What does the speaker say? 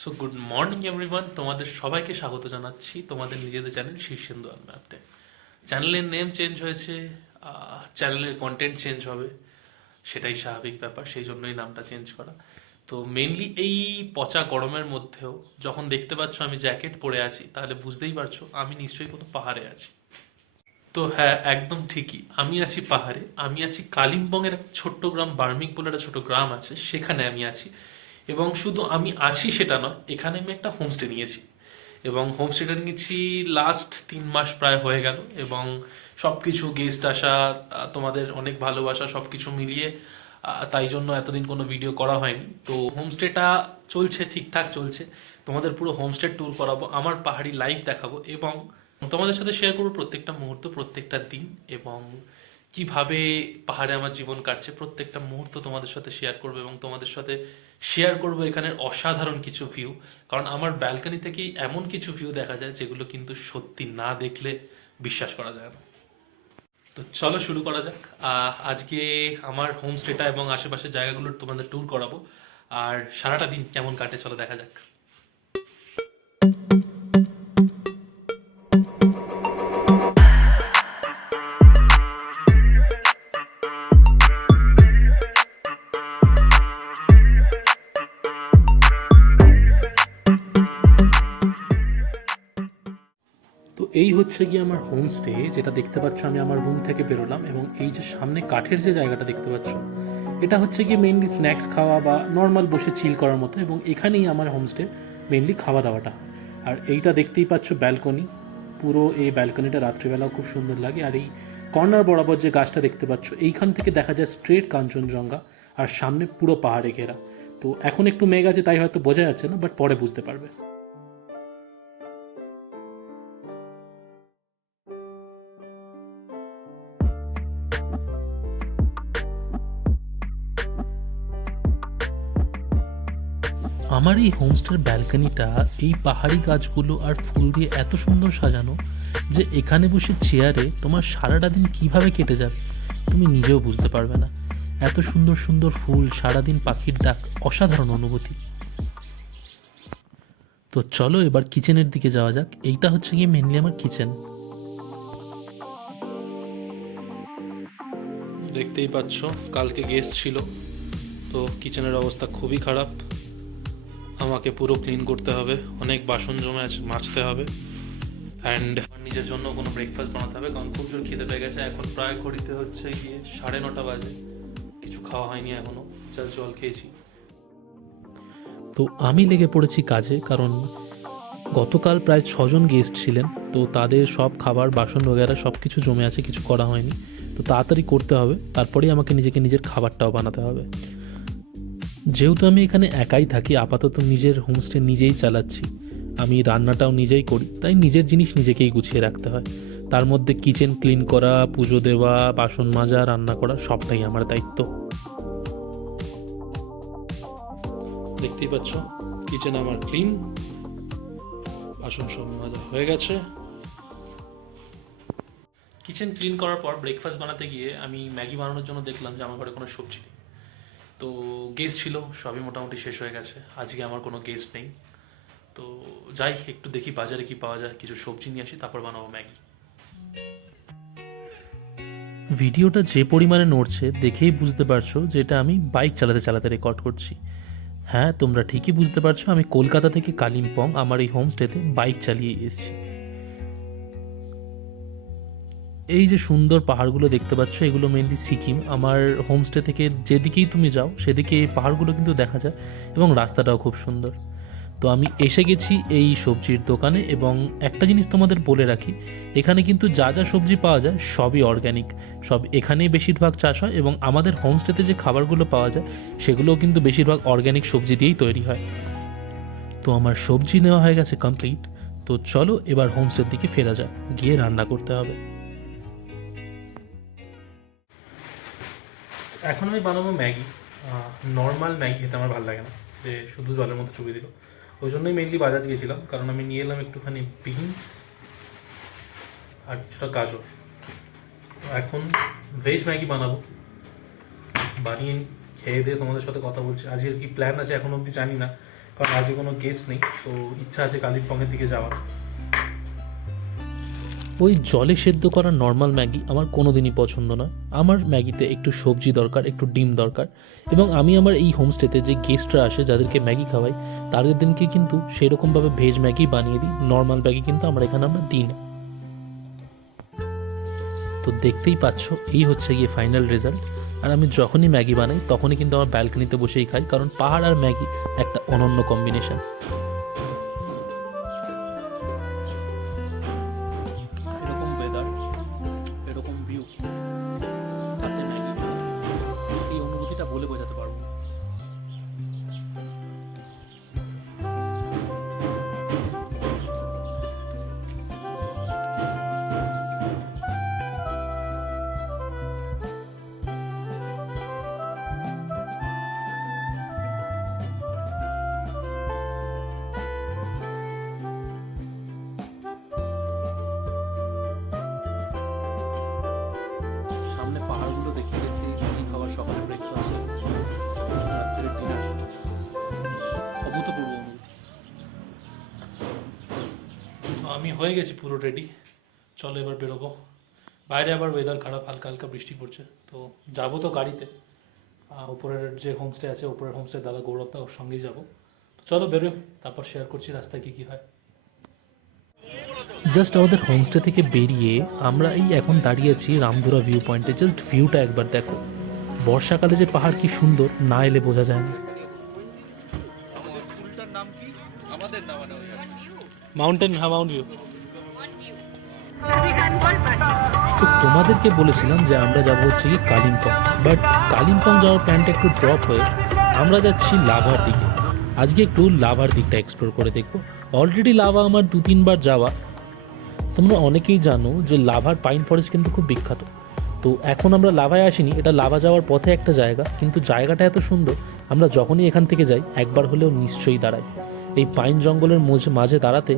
So good morning everyone, তোমাদের সবাইকে স্বাগত জানাচ্ছি তোমাদের নিজেদের চ্যানেল শীর্ষেন্দু ম্যাপতে। চ্যানেলের নেম চেঞ্জ হয়েছে, চ্যানেলের কন্টেন্ট চেঞ্জ হবে, সেটাই স্বাভাবিক ব্যাপার, সেই জন্যই নামটা চেঞ্জ করা। তো মেনলি এই পচা গরমের মধ্যেও যখন দেখতে পাচ্ছ আমি জ্যাকেট পরে আছি, তাহলে বুঝতেই পারছো আমি নিশ্চয়ই কোনো পাহাড়ে আছি। তো হ্যাঁ, একদম ঠিকই, আমি আছি পাহাড়ে। আমি আছি কালিম্পংয়ের এক ছোট্ট গ্রাম বার্মিক বলে একটা ছোট গ্রাম আছে, সেখানে আমি আছি। এবং শুধু আমি আছি সেটা নয়, এখানে আমি একটা হোমস্টে নিয়েছি। এবং হোমস্টেটা নিয়েছি লাস্ট 3 মাস প্রায় হয়ে গেল। এবং সব কিছু গেস্ট আসা, তোমাদের অনেক ভালোবাসা, সব কিছু মিলিয়ে তাই জন্য এতদিন কোনো ভিডিও করা হয়নি। তো হোমস্টেটা চলছে, ঠিকঠাক চলছে। তোমাদের পুরো হোমস্টে ট্যুর করাবো, আমার পাহাড়ি লাইফ দেখাবো, এবং তোমাদের সাথে শেয়ার করবো প্রত্যেকটা মুহূর্ত, প্রত্যেকটা দিন, এবং কিভাবে পাহাড়ে আমার জীবন কাটছে প্রত্যেকটা মুহূর্ত তোমাদের সাথে শেয়ার করবো। এবং তোমাদের সাথে শেয়ার করবো এখানের অসাধারণ কিছু ভিউ, কারণ আমার ব্যালকনি থেকেই এমন কিছু ভিউ দেখা যায় যেগুলো কিন্তু সত্যি না দেখলে বিশ্বাস করা যায় না। তো চলো শুরু করা যাক। আজকে আমার হোমস্টেটা এবং আশেপাশের জায়গাগুলোর তোমাদের ট্যুর করাবো, আর সারাটা দিন কেমন কাটে চলো দেখা যাক। তো এই হচ্ছে গিয়ে আমার হোমস্টে, যেটা দেখতে পাচ্ছ। আমি আমার রুম থেকে বেরোলাম, এবং এই যে সামনে কাঠের যে জায়গাটা দেখতে পাচ্ছ, এটা হচ্ছে গিয়ে মেইনলি স্ন্যাক্স খাওয়া বা নর্মাল বসে চিল করার মতো, এবং এখানেই আমার হোমস্টে মেইনলি খাওয়া দাওয়াটা। আর এইটা দেখতেই পাচ্ছ ব্যালকনি, পুরো এই ব্যালকনিটা রাত্রিবেলাও খুব সুন্দর লাগে। আর এই কর্নার বরাবর যে গাছটা দেখতে পাচ্ছ, এইখান থেকে দেখা যায় স্ট্রেট কাঞ্চনজঙ্ঘা, আর সামনে পুরো পাহাড়ে ঘেরা। তো এখন একটু মেঘ আছে, তাই হয়তো বোঝা যাচ্ছে না, বাট পরে বুঝতে পারবে। আমার এই হোমস্টের ব্যালকনিটা এই পাহাড়ি গাছগুলো আর ফুল দিয়ে এত সুন্দর সাজানো যে এখানে বসে চেয়ারে তোমার সারাটা দিন কিভাবে কেটে যাবে তুমি নিজেও বুঝতে পারবে না। এত সুন্দর সুন্দর ফুল, সারাদিন পাখির ডাক, অসাধারণ অনুভূতি। তো চলো এবার কিচেনের দিকে যাওয়া যাক। এইটা হচ্ছে গিয়ে মেনলি আমার কিচেন। দেখতেই পাচ্ছ কালকে গেস্ট ছিল, তো কিচেনের অবস্থা খুবই খারাপ। আমাকে পুরো ক্লিন করতে হবে, অনেক বাসন জমে আছে, মাজতে হবে। অ্যান্ড নিজের জন্য কোনো ব্রেকফাস্ট বানাতে হবে, কারণ খুব জোর খিদে পেয়ে গেছে। এখন প্রায় ঘড়িতে হচ্ছে গিয়ে 9:30 বাজে, কিছু খাওয়া হয়নি এখনও, জাস্ট জল খেয়েছি। তো আমি লেগে পড়েছি কাজে, কারণ গতকাল প্রায় 6জন গেস্ট ছিলেন। তো তাদের সব খাবার, বাসন বগেরা সব কিছু জমে আছে, কিছু করা হয়নি। তো তাড়াতাড়ি করতে হবে, তারপরেই আমাকে নিজেকে নিজের খাবারটাও বানাতে হবে। যেহেতু আমি এখানে একাই থাকি, আপাতত নিজের হোমস্টে নিজেই চালাচ্ছি, আমি রান্নাটাও নিজেই করি, তাই নিজের জিনিস নিজেকেই গুছিয়ে রাখতে হয়। তার মধ্যে কিচেন ক্লিন করা, পুজো দেওয়া, বাসন মাজা, রান্না করা সবটাই আমার দায়িত্ব। দেখতেই পাচ্ছ কিচেন আমার ক্লিন, বাসন সব মাজা হয়ে গেছে। কিচেন ক্লিন করার পর ব্রেকফাস্ট বানাতে গিয়ে আমি ম্যাগি বানানোর জন্য দেখলাম যে আমার ঘরে কোনো সবজি নেই। তো গেস্ট ছিল, সবই মোটামুটি শেষ হয়ে গেছে, আজকে আমার কোনো গেস্ট নেই। তো যাই একটু দেখি বাজারে কি পাওয়া যায়, কিছু সবজি নিয়ে আসি, তারপর বানাবো ম্যাগি। ভিডিওটা যে পরিমাণে নড়ছে দেখেই বুঝতে পারছো যে এটা আমি বাইক চালাতে চালাতে রেকর্ড করছি। হ্যাঁ, তোমরা ঠিকই বুঝতে পারছো, আমি কলকাতা থেকে কালিম্পং আমার এই হোমস্টেতে বাইক চালিয়ে এসেছি। এই যে সুন্দর পাহাড়গুলো দেখতে পাচ্ছ, এগুলো মেনলি সিকিম। আমার হোমস্টে থেকে যেদিকেই তুমি যাও সেদিকে এই পাহাড়গুলো কিন্তু দেখা যায়, এবং রাস্তাটাও খুব সুন্দর। তো আমি এসে গেছি এই সবজির দোকানে, এবং একটা জিনিস তোমাদের বলে রাখি, এখানে কিন্তু যা যা সবজি পাওয়া যায় সবই অর্গ্যানিক, সব এখানেই বেশিরভাগ চাষ হয়। এবং আমাদের হোমস্টেতে যে খাবারগুলো পাওয়া যায় সেগুলোও কিন্তু বেশিরভাগ অর্গ্যানিক সবজি দিয়েই তৈরি হয়। তো আমার সবজি নেওয়া হয়ে গেছে কমপ্লিট। তো চলো এবার হোমস্টের দিকে ফেরা যাক, গিয়ে রান্না করতে হবে। এখন আমি বানাবো ম্যাগি। নর্মাল ম্যাগি খেতে আমার ভালো লাগে না, যে শুধু জলের মধ্যে চুবিয়ে দিল। ওই জন্যই মেনলি বাজাজ গিয়েছিলাম, কারণ আমি নিয়ে এলাম একটুখানি বিনস আর কিছুটা গাজর। তো এখন ভেজ ম্যাগি বানাবো, বানিয়ে খেয়ে দিয়ে তোমাদের সাথে কথা বলছি। আজকের কি প্ল্যান আছে এখন অবধি জানি না, কারণ আজকে কোনো গেস্ট নেই, তো ইচ্ছা আছে কালিম্পংয়ের দিকে যাওয়ার। ওই জলে সেদ্ধ করা নর্মাল ম্যাগি আমার কোনো দিনই পছন্দ নয়। আমার ম্যাগিতে একটু সবজি দরকার, একটু ডিম দরকার। এবং আমি আমার এই হোমস্টেতে যে গেস্টরা আসে যাদেরকে ম্যাগি খাওয়াই, তাদের দিনকে কিন্তু সেই রকমভাবে ভেজ ম্যাগি বানিয়ে দিই। নর্মাল ম্যাগি কিন্তু আমরা এখানে দিই না। তো দেখতেই পাচ্ছ, এই হচ্ছে গিয়ে ফাইনাল রেজাল্ট। আর আমি যখনই ম্যাগি বানাই তখনই কিন্তু আমার ব্যালকনিতে বসেই খাই, কারণ পাহাড় আর ম্যাগি একটা অনন্য কম্বিনেশন। এরকম ওয়েদার, এরকম ভিউ, তাতে ম্যাগি, এই অনুভূতিটা বলে বোঝাতে পারবো না। সামনে পাহাড়গুলো দেখতে দেখতে কি খাবার, সকালে ব্রেকফাস্ট, রাত্রের ডিনার, অভূতপূর্ব অনুভূতি। তো আমি হয়ে গেছি পুরো রেডি, চলো এবার বেরোবো। বাইরে আবার ওয়েদার খারাপ, হালকা হালকা বৃষ্টি পড়ছে। তো যাবো তো গাড়িতে, উপরের যে হোমস্টে আছে, উপরের হোমস্টে দাদা গৌরবদা, ওর সঙ্গেই যাবো। তো চলো বেরোই, তারপর শেয়ার করছি রাস্তায় কী কী হয়। জাস্ট আমাদের হোমস্টে থেকে বেরিয়ে আমরা এই এখন দাঁড়িয়ে আছি রামধুরা ভিউ পয়েন্টে। জাস্ট ভিউটা একবার দেখো। বর্ষাকালে যে পাহাড় কি সুন্দর, না এলে বোঝা যায় না। মাউন্টেন, হ্যাঁ মাউন্ট ভিউ। তো তোমাদেরকে বলেছিলাম যে আমরা যাবো হচ্ছে কি কালিম্পং, বাট কালিম্পং যাওয়ার প্ল্যানটা একটু ড্রপ হয়ে আমরা যাচ্ছি লাভার দিকে। আজকে একটু লাভার দিকটা এক্সপ্লোর করে দেখবো। অলরেডি লাভা আমার 2-3 বার যাওয়া। তোমরা অনেকেই জানো যে লাভার পাইন ফরেস্ট কিন্তু খুব বিখ্যাত। তো এখন আমরা লাভায় আসিনি, এটা লাভা যাওয়ার পথে একটা জায়গা, কিন্তু জায়গাটা এত সুন্দর, আমরা যখনই এখান থেকে যাই একবার হলেও নিশ্চয়ই দাঁড়াই। এই পাইন জঙ্গলের মাঝে দাঁড়াতে